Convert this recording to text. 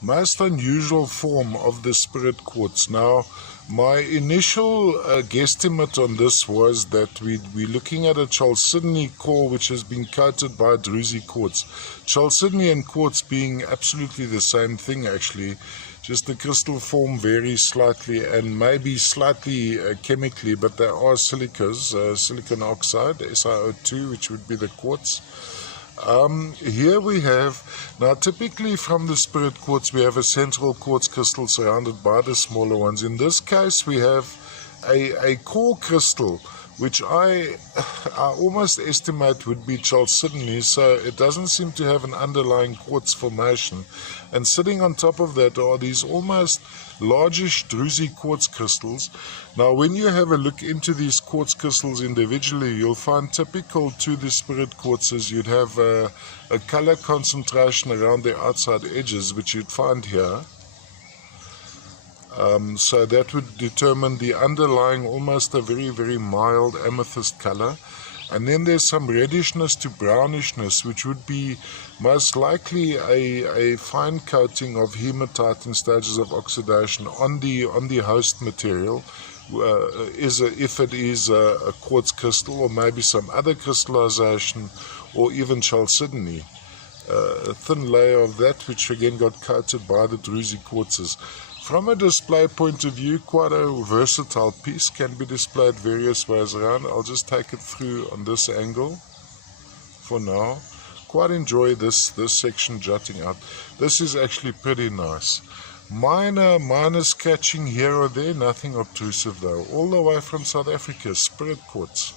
Most unusual form of the spirit quartz. Now, my initial guesstimate on this was that we're looking at a chalcedony core which has been coated by druzy quartz. Chalcedony and quartz being absolutely the same thing actually, just the crystal form varies slightly and maybe slightly chemically, but they are silicas, silicon oxide, SiO2, which would be the quartz. Here we have, now typically from the spirit quartz we have a central quartz crystal surrounded by the smaller ones. In this case we have a core crystal which I almost estimate would be chalcedony, so it doesn't seem to have an underlying quartz formation, and sitting on top of that are these almost largish druzy quartz crystals. Now when you have a look into these quartz crystals individually, you'll find typical to the spirit quartzes you'd have a color concentration around the outside edges, which you'd find here. So that would determine the underlying almost a very mild amethyst color. And then there's some reddishness to brownishness, which would be most likely a fine coating of hematite in stages of oxidation on the host material, if it is a quartz crystal or maybe some other crystallization or even chalcedony. A thin layer of that which again got coated by the druzy quartzes. From a display point of view, quite a versatile piece, can be displayed various ways around. I'll just take it through on this angle for now. Quite enjoy this section jutting out. This is actually pretty nice. Minor scratching here or there, nothing obtrusive though. All the way from South Africa, spirit quartz.